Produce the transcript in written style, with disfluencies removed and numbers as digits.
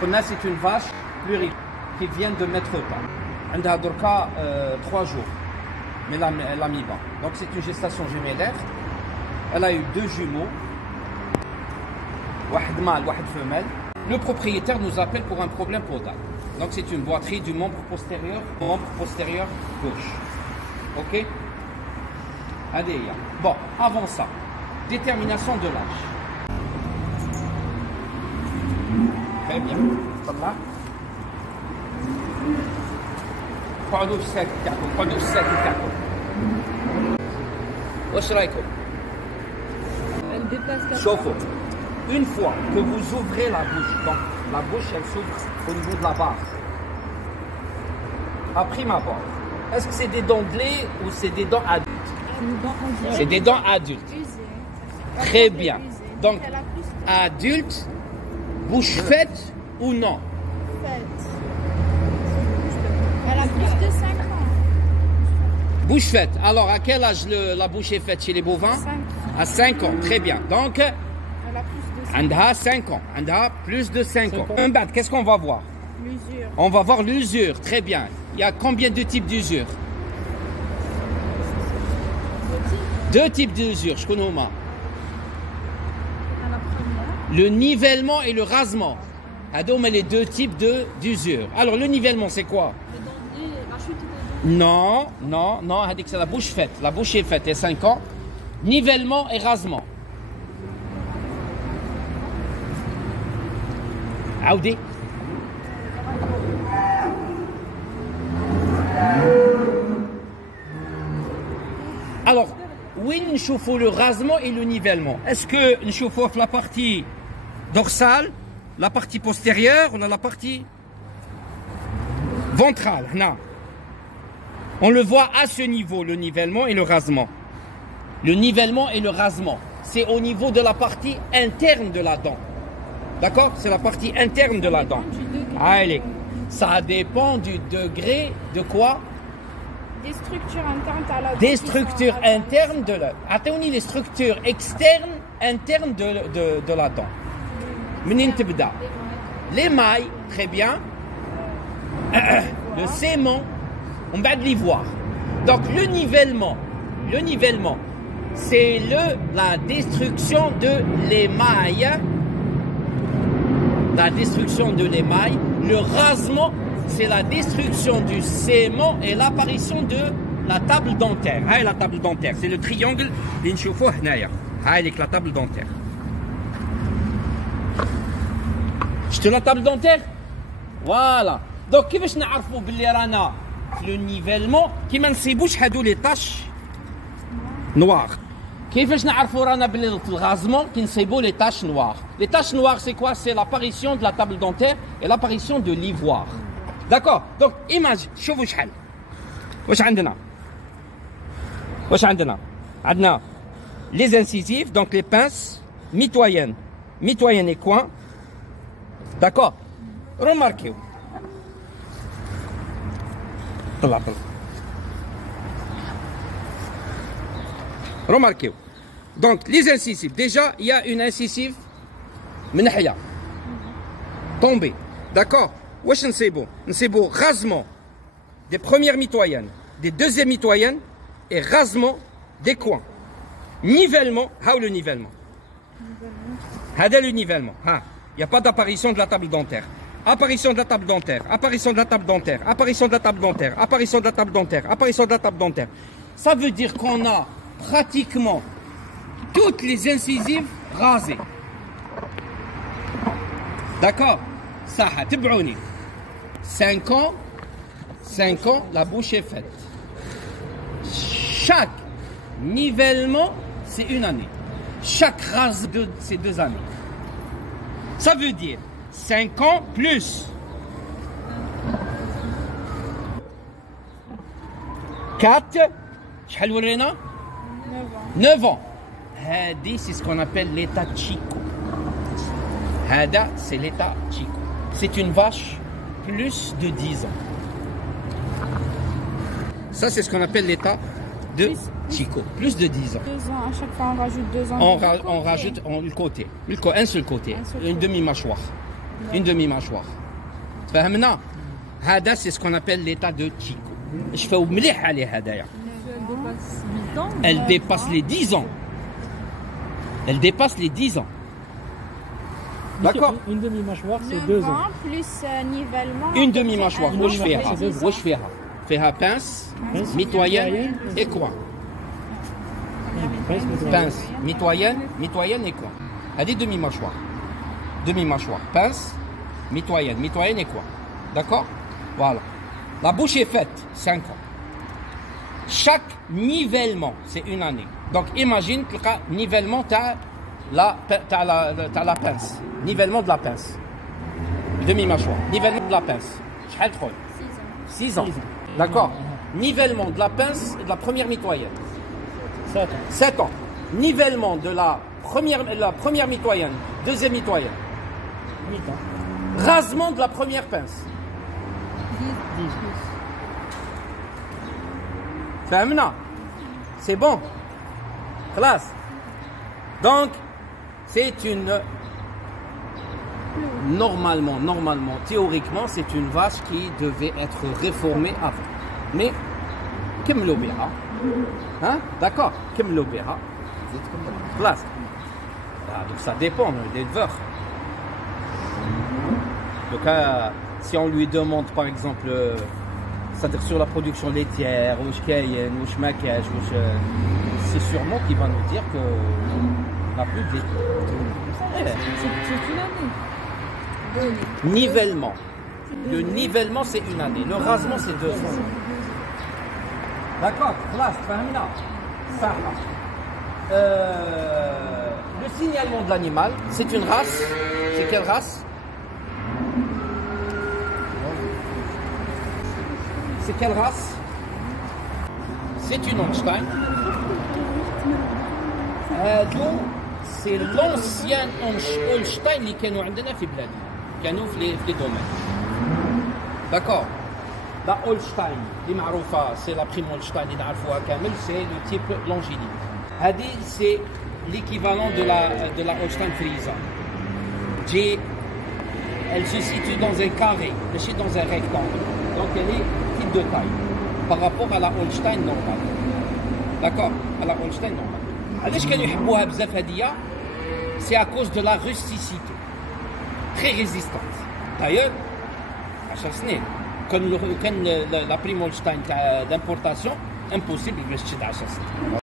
C'est une vache plurique qui vient de mettre pas. Elle a duré 3 jours. Mais elle a mis bas. Donc c'est une gestation gémellaire. Elle a eu 2 jumeaux. Un mâle, une femelle. Le propriétaire nous appelle pour un problème podal. Donc c'est une boiterie du membre postérieur gauche. Ok? Allez, bon, avant ça, détermination de l'âge. Très bien. Voilà. قعدوا في الساكت تاعكم قعدوا في الساكت تاعكم واش رايكم شوفوا une fois que vous ouvrez la bouche donc la bouche elle s'ouvre au niveau de la base à prime abord est-ce que c'est des dents de lait ou c'est des dents adultes c'est des dents adultes très bien donc adulte bouche faite ou non elle a plus de 5 ans. Bouche faite. Alors, à quel âge la bouche est faite chez les bovins? 5 ans. À 5 ans. Très bien. Donc, elle a plus de 5 ans. 5 ans. Elle a plus de 5 ans. Qu'est-ce qu'on va voir? L'usure. On va voir l'usure. Très bien. Il y a combien de types d'usure? 2 types d'usure. Je connais au moins. Le nivellement et le rasement. Adom, les 2 types d'usure. Alors, le nivellement, c'est quoi? Non, c'est la bouche faite. La bouche est faite, il y a 5 ans. Nivellement et rasement. Aoudi. Alors, oui, nous voyons le rasement et le nivellement. Est-ce que nous voyons la partie dorsale, la partie postérieure ou la partie ventrale? Non. On le voit à ce niveau, le nivellement et le rasement. Le nivellement et le rasement, c'est au niveau de la partie interne de la dent. D'accord? C'est la partie interne de la dent. Allez, ça dépend du degré de quoi? Des structures internes à la dent. Des structures internes de la dent. Attendez, les structures externes, internes de la dent. L'émail, très bien. Le sément. On va de l'ivoire. Donc le nivellement, c'est la destruction de l'émail. La destruction de l'émail. Le rasement, c'est la destruction du sément et l'apparition de la table dentaire. Ah, la table dentaire, c'est le triangle d'inchoufou hnaya. Ah, avec la table dentaire. Je te la table dentaire. Voilà. Donc, كيفاش نعرفوا باللي رانا le nivellement qui ما نصيبوش هادو لي طاش نوار كيفاش نعرفوا رانا بلي الغازمون كي نصيبوا لي طاش نوار les taches noires c'est quoi c'est l'apparition de la table dentaire et l'apparition de l'ivoire d'accord donc imagine شوفوا شحال واش عندنا les incisives donc les pinces mitoyennes et coins d'accord remarquez Remarquez. Donc, les incisives. Déjà, il y a une incisive tombée. D'accord? C'est beau. Rasement des premières mitoyennes, des deuxièmes mitoyennes et rasement des coins. Nivellement. Le nivellement. Le nivellement. Il n'y a pas d'apparition de la table dentaire. Apparition de la table dentaire, apparition de la table dentaire, apparition de la table dentaire, apparition de la table dentaire, apparition de la table dentaire. Ça veut dire qu'on a pratiquement toutes les incisives rasées. D'accord? Ça, 5 ans, la bouche est faite. Chaque nivellement, c'est 1 année. Chaque rase, c'est 2 années. Ça veut dire 5 ans plus 4 شحال ورينا 9 ans. هذه c'est ce qu'on appelle l'état Chico. هذا c'est l'état Chico. C'est une vache plus de 10 ans. Ça c'est ce qu'on appelle l'état de Chico. Plus de 10 ans. 2 ans, à chaque fois on rajoute 2 ans. On rajoute le côté. Un seul côté. Une demi-mâchoire. Une demi-mâchoire. فهمنا؟ هذا c'est ce qu'on appelle l'état de Chico. Je fais مليح عليه هذايا. Elle dépasse les 10 ans. Elle dépasse les 10 ans. D'accord. Une demi-mâchoire, c'est 2 ans. Plus nivellement. Une demi-mâchoire. واش فيها؟ فيها pince, mitoyenne et coin. Pince, mitoyenne et coin. Elle est demi-mâchoire. Demi-mâchoire. Pince, mitoyenne et coin. D'accord? Voilà. La bouche est faite, 5 ans. Chaque nivellement, c'est une année. Donc imagine que le nivellement, tu as la pince. Nivellement de la pince. Demi-mâchoire. Nivellement de la pince. 6 ans. D'accord. Nivellement de la pince et de la première mitoyenne. 7 ans. Nivellement de la première mitoyenne, deuxième mitoyenne. 8 ans. Rasement de la première pince. 10. فهمنا? C'est bon. Classe. Donc, c'est une... Normalement, théoriquement, c'est une vache qui devait être réformée avant. Mais, كملوا بها. Hein? D'accord? كملوا بها. Classe. Donc, ça dépend de l'éleveur. Donc, si on lui demande, par exemple, c'est-à-dire sur la production laitière, c'est sûrement qu'il va nous dire qu'on n'a plus de lait. C'est une année. Nivellement. Le nivellement, c'est une année. Le rasement, c'est 2 ans. D'accord? Le signalement de l'animal, c'est une race. C'est quelle race? C'est quelle race? C'est une Holstein. C'est l'ancien Holstein اللي كانوا عندنا في بلادنا. كانوا في les domaines. D'accord. La Holstein اللي معروفة c'est la prime Holstein اللي نعرفوها كامل, c'est le type longiligne. هذه c'est l'équivalent de la Holstein Friesa. Elle se situe dans un carré, mais dans un rectangle. Donc elle est petite de taille par rapport à la Holstein normale. D'accord? À la Holstein normale. علاش كانوا يحبوها بزاف هدية؟ C'est à cause de la rusticité. Très résistante. D'ailleurs, 10 سنين كان la prime Holstein d'importation impossible باش تشد 10 سنين.